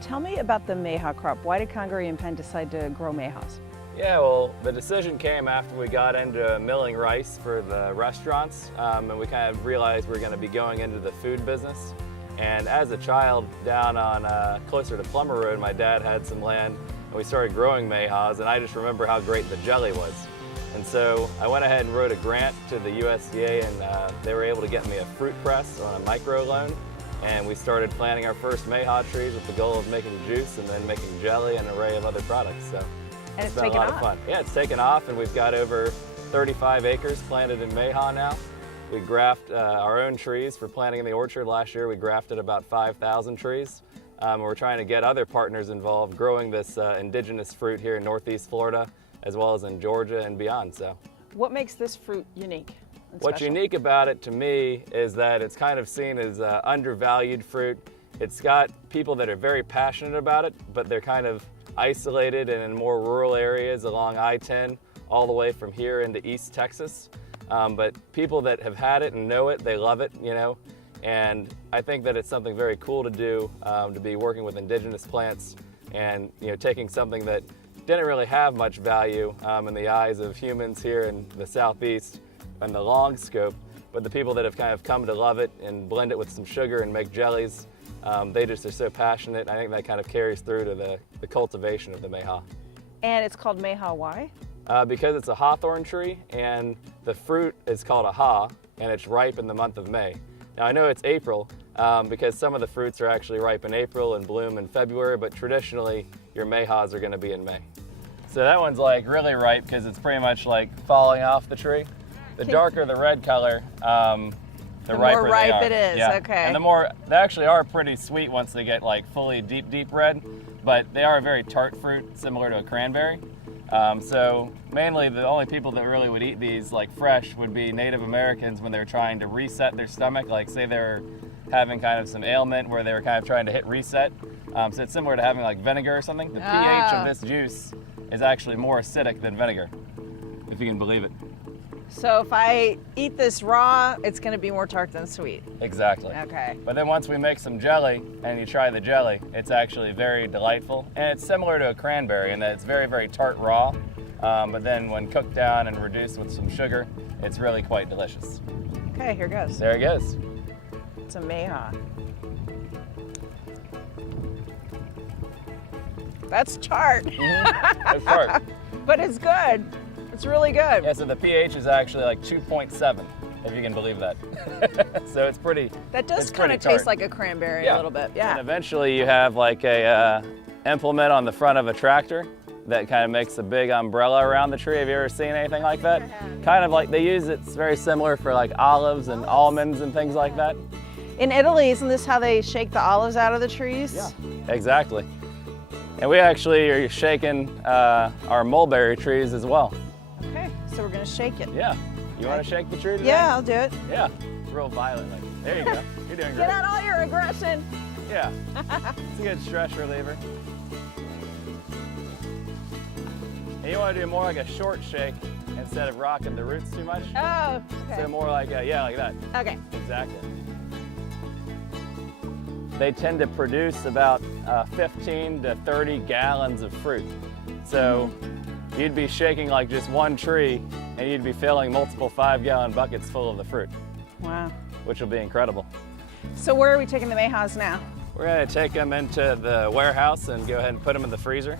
So tell me about the Mayha crop. Why did Congaree and Penn decide to grow Mayhas? Yeah, well, the decision came after we got into milling rice for the restaurants, and we kind of realized we were going to be going into the food business. And as a child, down on closer to Plummer Road, my dad had some land, and we started growing Mayhas, and I just remember how great the jelly was. And so I went ahead and wrote a grant to the USDA, and they were able to get me a fruit press on a micro loan. And we started planting our first Mayha trees with the goal of making juice and then making jelly and an array of other products. So And it's been a taken lot off. of fun. Yeah, it's taken off, and we've got over 35 acres planted in Mayha now. We graft our own trees for planting in the orchard. Last year we grafted about 5,000 trees. We're trying to get other partners involved growing this indigenous fruit here in Northeast Florida, as well as in Georgia and beyond. So, What makes this fruit unique? and what's special? unique about it to me is that it's kind of seen as undervalued fruit. It's got people that are very passionate about it, but they're kind of isolated and in more rural areas along I-10 all the way from here into East Texas. But people that have had it and know it, they love it, you know. And I think that it's something very cool to do, to be working with indigenous plants and, you know, taking something that didn't really have much value in the eyes of humans here in the Southeast and the long scope, but the people that have kind of come to love it and blend it with some sugar and make jellies, they just are so passionate. I think that kind of carries through to the cultivation of the Mayha. And it's called Mayha. Why? Because it's a hawthorn tree and the fruit is called a haw, and it's ripe in the month of May. Now I know it's April because some of the fruits are actually ripe in April and bloom in February, but traditionally your Mayhas are going to be in May. So that one's like really ripe because it's pretty much like falling off the tree. The darker the red color, the riper more ripe they are. it is, Yeah. okay. And the more, they actually are pretty sweet once they get like fully deep red, but they are a very tart fruit, similar to a cranberry. So mainly the only people that really would eat these like fresh would be Native Americans when they're trying to reset their stomach, like say they're having kind of some ailment where they're kind of trying to hit reset. So it's similar to having like vinegar or something. The pH of this juice is actually more acidic than vinegar, if you can believe it. So if I eat this raw, it's going to be more tart than sweet. Exactly. Okay. But then once we make some jelly and you try the jelly, it's actually very delightful. And it's similar to a cranberry in that it's very, very tart raw. But then when cooked down and reduced with some sugar, it's really quite delicious. Okay, here goes. There it goes. It's a Mayha. That's tart, It's tart. but it's good. It's really good. Yeah, so the pH is actually like 2.7, if you can believe that. So it's pretty. That does it's kind pretty of taste tart. like a cranberry Yeah. a little bit. And Yeah. eventually you have like a implement on the front of a tractor that kind of makes a big umbrella around the tree. Have you ever seen anything like that? Kind of like they use it's very similar for like olives and almonds and things like that. In Italy, isn't this how they shake the olives out of the trees? Yeah, exactly. And we actually are shaking our mulberry trees as well. Okay, so we're gonna shake it. Yeah. You want to shake the tree today? Yeah, I'll do it. Yeah. Real violently. There you go. You're doing great. Get out all your aggression. Yeah. It's a good stress reliever. And you want to do more like a short shake instead of rocking the roots too much. Oh, okay. So more like a, yeah, like that. Okay. Exactly. They tend to produce about 15 to 30 gallons of fruit. So you'd be shaking like just one tree and you'd be filling multiple 5-gallon buckets full of the fruit, Wow. which will be incredible. So where are we taking the Mayhas now? We're going to take them into the warehouse and go ahead and put them in the freezer.